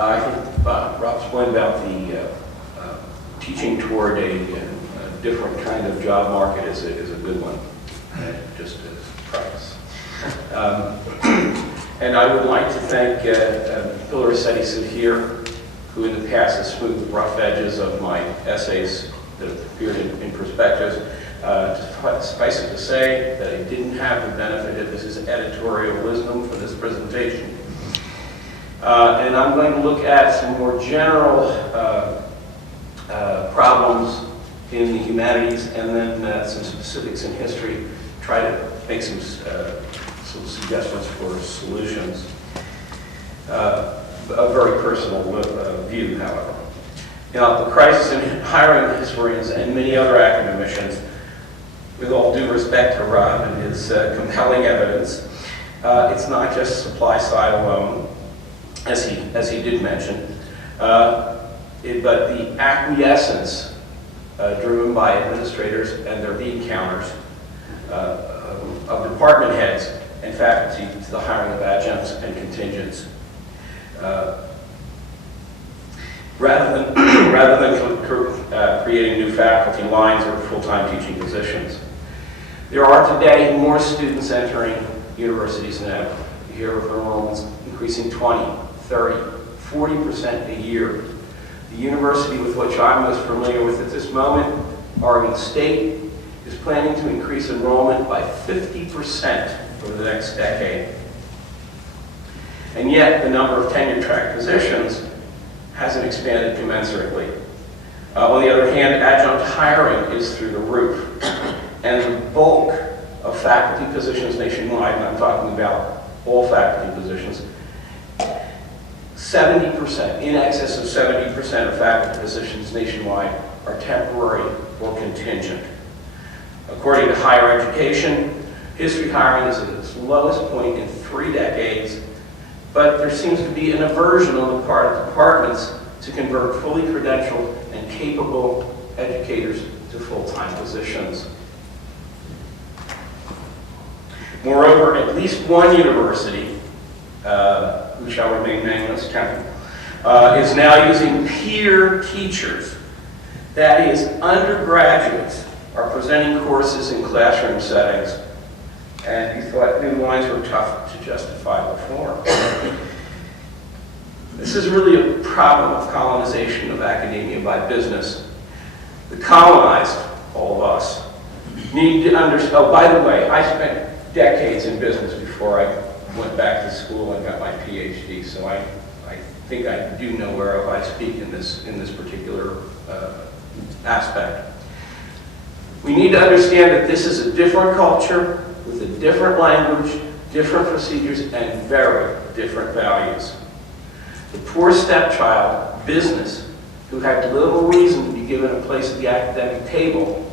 I think Rob's point about the teaching toward a different kind of job market is a good one, just as practice. And I would like to thank Bill Rossetti here, who in the past has smoothed the rough edges of my essays that have appeared in Perspectives. Suffice it to say that I didn't have the benefit of this editorial wisdom for this presentation. And I'm going to look at some more general problems in the humanities, and then some specifics in history, try to make some suggestions for solutions. A very personal view, however. Now, the crisis in hiring historians and many other academicians, with all due respect to Rob and his compelling evidence, it's not just supply side alone, as he did mention, but the acquiescence driven by administrators and their lead counters of department heads and faculty to the hiring of adjuncts and contingents. Rather than creating new faculty lines or full-time teaching positions. There are today more students entering universities than ever. You hear of enrollments increasing 20, 30, 40% a year. The university with which I'm most familiar with at this moment, Oregon State, is planning to increase enrollment by 50% over the next decade. And yet, the number of tenure-track positions hasn't expanded commensurately. On the other hand, adjunct hiring is through the roof. And the bulk of faculty positions nationwide, and I'm talking about all faculty positions, 70%, in excess of 70% of faculty positions nationwide are temporary or contingent. According to Higher Education, history hiring is at its lowest point in 3 decades, but there seems to be an aversion on the part of departments to convert fully credentialed and capable educators to full-time positions. Moreover, at least one university, who shall remain nameless, is now using peer teachers. That is, undergraduates are presenting courses in classroom settings, and you thought new lines were tough to justify before. This is really a problem of colonization of academia by business. The colonized, all of us, need to understand. Oh, by the way, I spent decades in business before I went back to school and got my PhD, so I think I do know whereof I speak in this particular aspect. We need to understand that this is a different culture with a different language, different procedures, and very different values. The poor stepchild, business, who had little reason to be given a place at the academic table,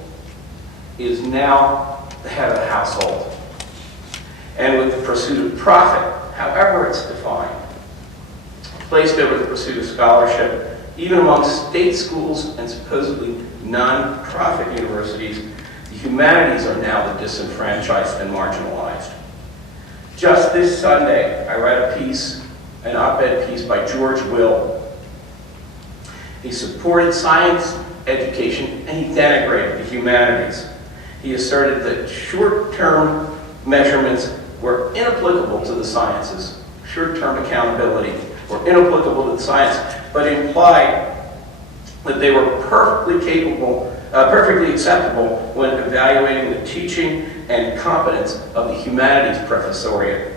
is now the head of the household. And with the pursuit of profit, however it's defined, placed over the pursuit of scholarship, even among state schools and supposedly non-profit universities, the humanities are now the disenfranchised and marginalized. Just this Sunday, I read an op-ed piece by George Will. He supported science education and he denigrated the humanities. He asserted that short-term measurements were inapplicable to the sciences. Short-term accountability were inapplicable to the science, but implied that they were perfectly acceptable when evaluating the teaching and competence of the humanities professoriate,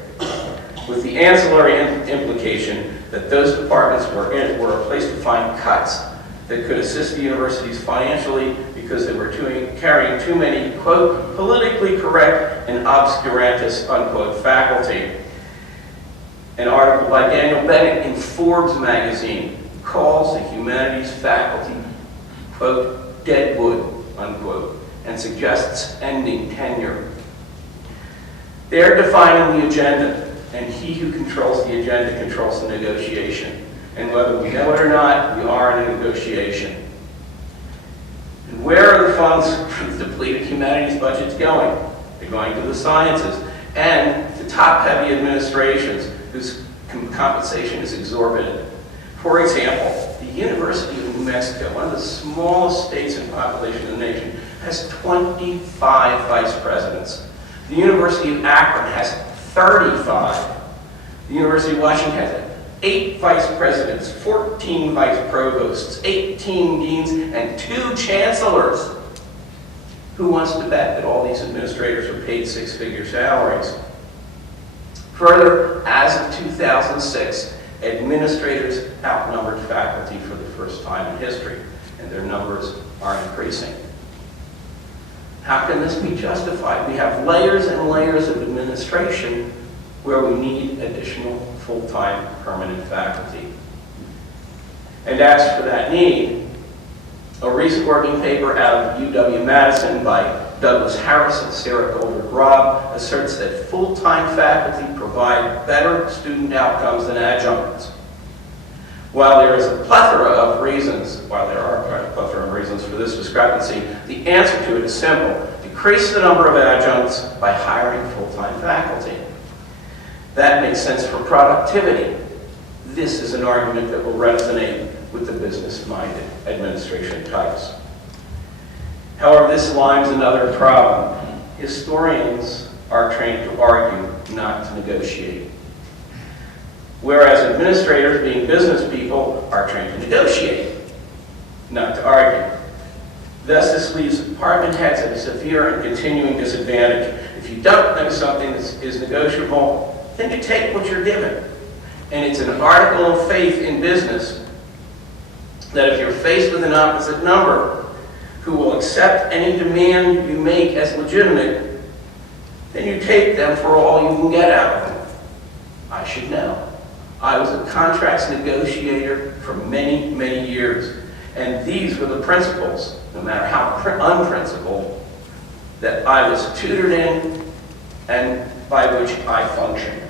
with the ancillary implication that those departments were a place to find cuts that could assist the universities financially because they were carrying too many, quote, politically correct and obscurantist, unquote, faculty. An article by Daniel Bennett in Forbes magazine calls the humanities faculty, quote, deadwood, unquote, and suggests ending tenure. They're defining the agenda, and he who controls the agenda controls the negotiation. And whether we know it or not, we are in a negotiation. And where are the funds for the depleted humanities budgets going? They're going to the sciences and to top-heavy administrations whose compensation is exorbitant. For example, the University of New Mexico, one of the smallest states in population in the nation, has 25 vice presidents. The University of Akron has 35. The University of Washington has 8 vice presidents, 14 vice provosts, 18 deans, and 2 chancellors. Who wants to bet that all these administrators are paid 6-figure salaries? Further, as of 2006, administrators outnumbered faculty for the first time in history, and their numbers are increasing. How can this be justified? We have layers and layers of administration where we need additional full-time permanent faculty. And as for that need, a recent working paper out of UW-Madison by Douglas Harris and Sarah Goldberg-Robb asserts that full-time faculty provide better student outcomes than adjuncts. While there are a plethora of reasons for this discrepancy, the answer to it is simple. Decrease the number of adjuncts by hiring full-time faculty. That makes sense for productivity. This is an argument that will resonate with the business-minded administration types. However, this limes another problem. Historians are trained to argue, not to negotiate. Whereas administrators, being business people, are trained to negotiate, not to argue. Thus, this leaves department heads at a severe and continuing disadvantage. If you don't know something is negotiable, then you take what you're given. And it's an article of faith in business that if you're faced with an opposite number who will accept any demand you make as legitimate, then you take them for all you can get out of them. I should know. I was a contracts negotiator for many, many years, and these were the principles, no matter how unprincipled, that I was tutored in and by which I functioned.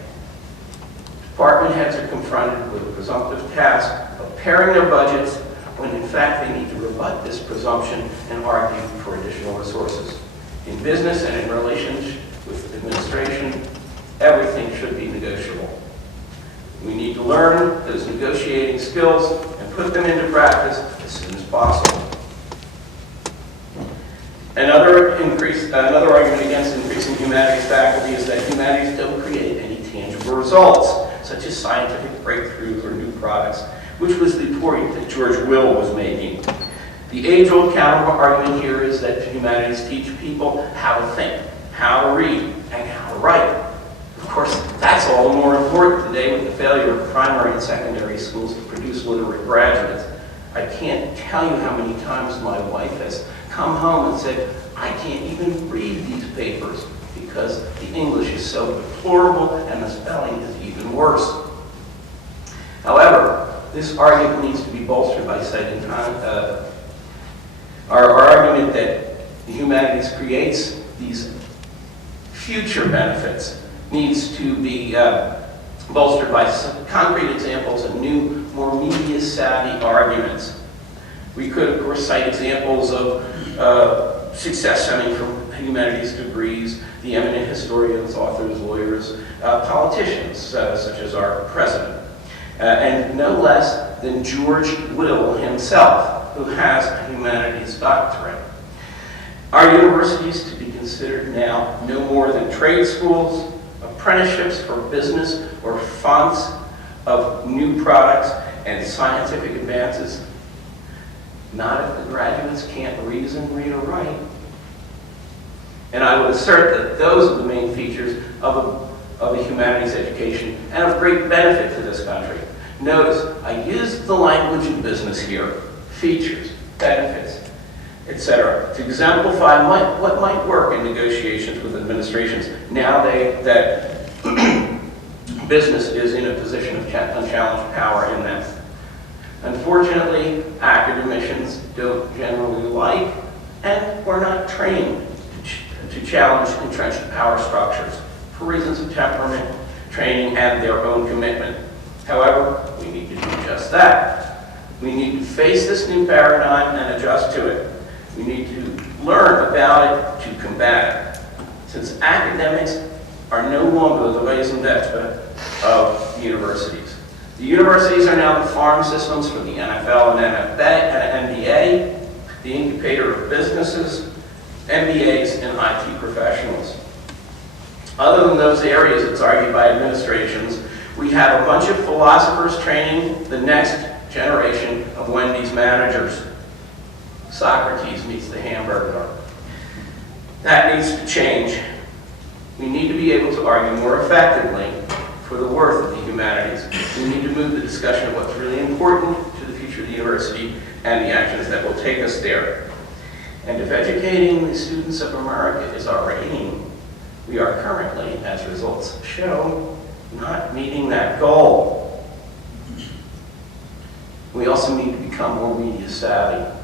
Department heads are confronted with the presumptive task of paring their budgets when in fact they need to rebut this presumption and argue for additional resources. In business and in relations with administration, everything should be negotiable. We need to learn those negotiating skills and put them into practice as soon as possible. Another argument against increasing humanities faculty is that humanities don't create any tangible results, such as scientific breakthroughs or new products, which was the point that George Will was making. The age-old counter-argument here is that humanities teach people how to think, how to read, and how to write. Of course, that's all the more important today with the failure of primary and secondary schools to produce literate graduates. I can't tell you how many times my wife has come home and said, I can't even read these papers because the English is so deplorable and the spelling is even worse. However, this argument needs to be bolstered by citing our argument that the humanities creates these future benefits needs to be bolstered by some concrete examples and new, more media-savvy arguments. We could, of course, cite examples of success stemming from humanities degrees, the eminent historians, authors, lawyers, politicians, such as our president, and no less than George Will himself, who has a humanities doctorate. Our universities to be considered now no more than trade schools, apprenticeships for business, or fonts of new products and scientific advances. Not if the graduates can't reason, read, or write. And I would assert that those are the main features of a humanities education and of great benefit to this country. Notice, I used the language in business here, features, benefits, etc., to exemplify what might work in negotiations with administrations now that business is in a position of unchallenged power in them. Unfortunately, academicians don't generally like and were not trained to challenge entrenched power structures for reasons of temperament, training, and their own commitment. However, we need to do just that. We need to face this new paradigm and adjust to it. We need to learn about it to combat it. Since academics are no longer the raison d'etre of universities, The universities are now the farm systems for the NFL and NBA, the incubator of businesses, MBAs, and IT professionals. Other than those areas, it's argued by administrations, we have a bunch of philosophers training the next generation of Wendy's managers. Socrates meets the hamburger. That needs to change. We need to be able to argue more effectively for the worth of the humanities. We need to move the discussion of what's really important to the future of the university and the actions that will take us there. And if educating the students of America is our aim, we are currently, as results show, not meeting that goal. We also need to become more media savvy.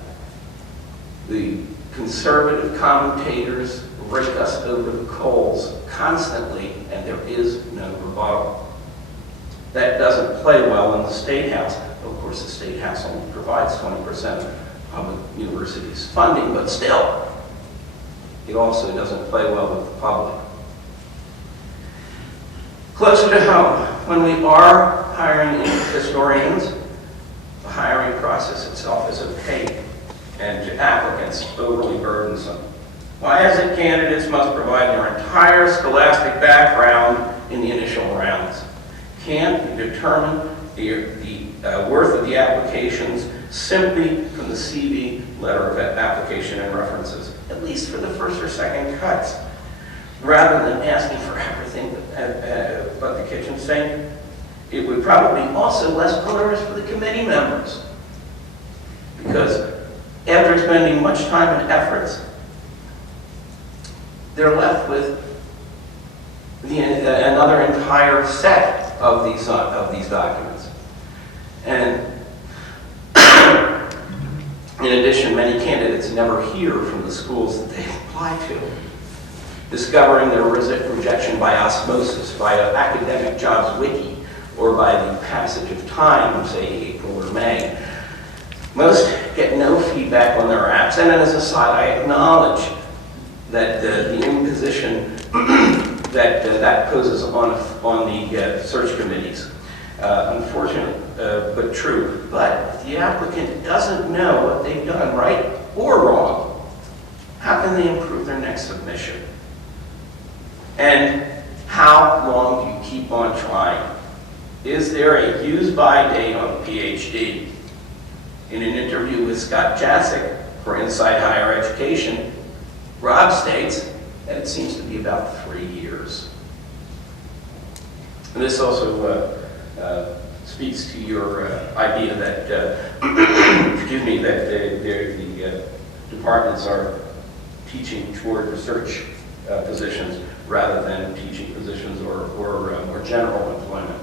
The conservative commentators rake us over the coals constantly, and there is no rebuttal. That doesn't play well in the State House. Of course, the State House only provides 20% of public universities' funding, but still, it also doesn't play well with the public. Closer to home, when we are hiring historians, the hiring process itself is opaque and to applicants overly burdensome. Why is it candidates must provide their entire scholastic background in the initial rounds? Can't we determine the worth of the applications simply from the CV, letter of application, and references, at least for the first or second cuts, rather than asking for everything but the kitchen sink? It would probably be also less onerous for the committee members, because after expending much time and efforts, they're left with another entire set of these documents. And in addition, many candidates never hear from the schools that they apply to, discovering their rejection by osmosis, via academic jobs wiki, or by the passage of time, say April or May. Most get no feedback on their apps, and as a side, I acknowledge that the imposition that poses on the search committees. Unfortunate, but true. But if the applicant doesn't know what they've done right or wrong, how can they improve their next submission? And how long do you keep on trying? Is there a use-by date on a PhD? In an interview with Scott Jacek for Inside Higher Education, Rob states that it seems to be about 3 years. And this also speaks to your idea that, excuse me, that the departments are teaching toward research positions rather than teaching positions or more general employment.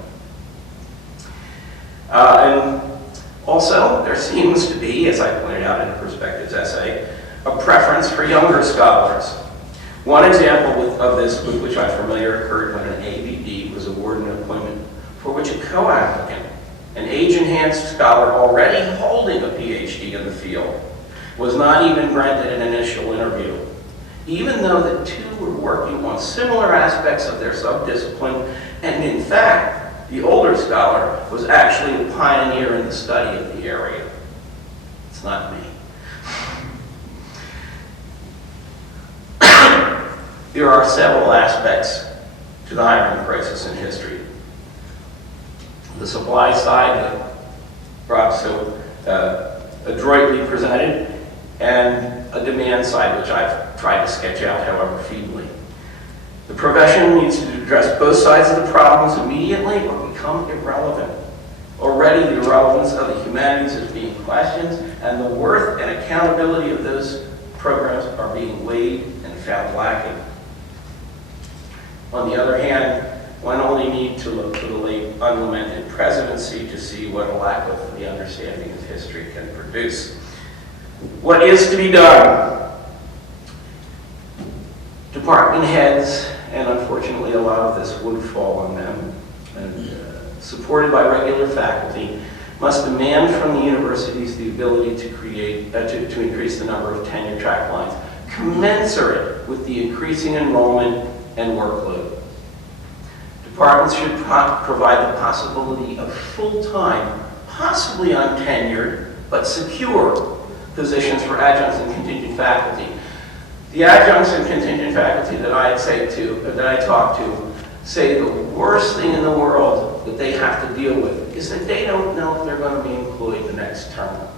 And also, there seems to be, as I pointed out in the Perspectives essay, a preference for younger scholars. One example of this with which I'm familiar occurred when an ABD was awarded an appointment for which a co-applicant, an age-enhanced scholar already holding a PhD in the field, was not even granted an initial interview, even though the two were working on similar aspects of their subdiscipline, and in fact, the older scholar was actually a pioneer in the study of the area. It's not me. There are several aspects to the hiring crisis in history. The supply side that Rob so adroitly presented, and a demand side, which I've tried to sketch out, however feebly. The profession needs to address both sides of the problems immediately or become irrelevant. Already the relevance of the humanities is being questioned, and the worth and accountability of those programs are being weighed and found lacking. On the other hand, one only need to look to the late unlamented presidency to see what a lack of the understanding of history can produce. What is to be done? Department heads, and unfortunately a lot of this would fall on them, and supported by regular faculty, must demand from the universities the ability to create, to increase the number of tenure track lines, commensurate with the increasing enrollment and workload. Departments should provide the possibility of full-time, possibly untenured, but secure positions for adjuncts and contingent faculty. The adjuncts and contingent faculty that I talk to say the worst thing in the world that they have to deal with is that they don't know if they're going to be employed the next term.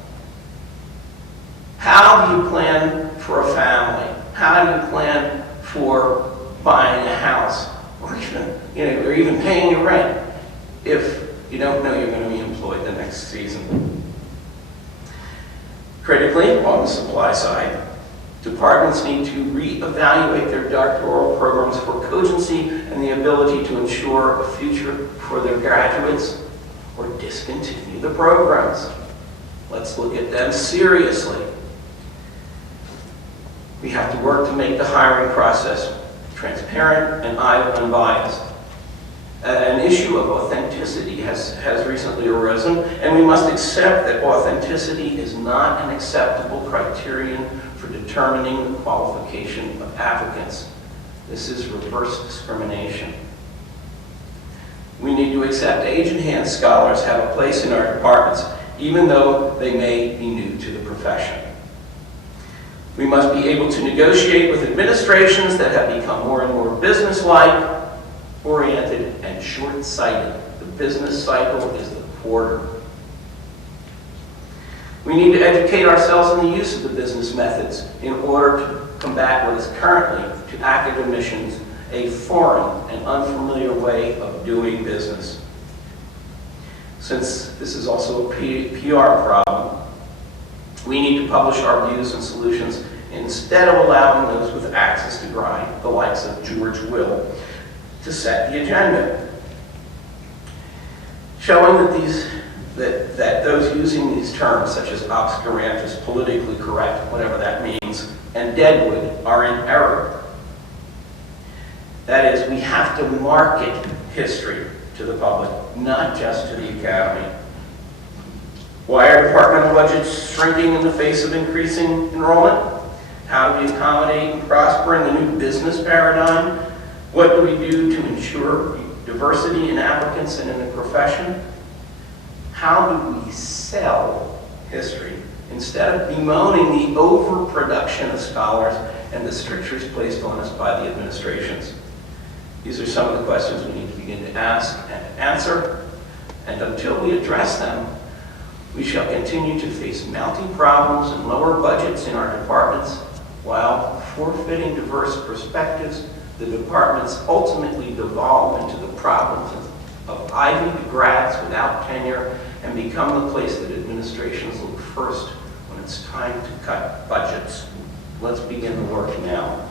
How do you plan for a family? How do you plan for buying a house, or even paying your rent if you don't know you're going to be employed the next season? Critically, on the supply side, departments need to reevaluate their doctoral programs for cogency and the ability to ensure a future for their graduates, or discontinue the programs. Let's look at them seriously. We have to work to make the hiring process transparent and unbiased. An issue of authenticity has recently arisen, and we must accept that authenticity is not an acceptable criterion for determining the qualification of applicants. This is reverse discrimination. We need to accept age-enhanced scholars have a place in our departments, even though they may be new to the profession. We must be able to negotiate with administrations that have become more and more business-like, oriented, and short-sighted. The business cycle is the quarter. We need to educate ourselves in the use of the business methods in order to combat what is currently, to academicians, a foreign and unfamiliar way of doing business. Since this is also a PR problem, we need to publish our views and solutions instead of allowing those with access to grind, the likes of George Will, to set the agenda. Showing that those using these terms, such as obscurantist, politically correct, whatever that means, and deadwood, are in error. That is, we have to market history to the public, not just to the academy. Why are departmental budgets shrinking in the face of increasing enrollment? How do we accommodate and prosper in the new business paradigm? What do we do to ensure diversity in applicants and in the profession? How do we sell history instead of bemoaning the overproduction of scholars and the strictures placed on us by the administrations? These are some of the questions we need to begin to ask and answer, and until we address them, we shall continue to face mounting problems and lower budgets in our departments while forfeiting diverse perspectives. The departments ultimately devolve into the problems of Ivy grads without tenure and become the place that administrations look first when it's time to cut budgets. Let's begin the work now.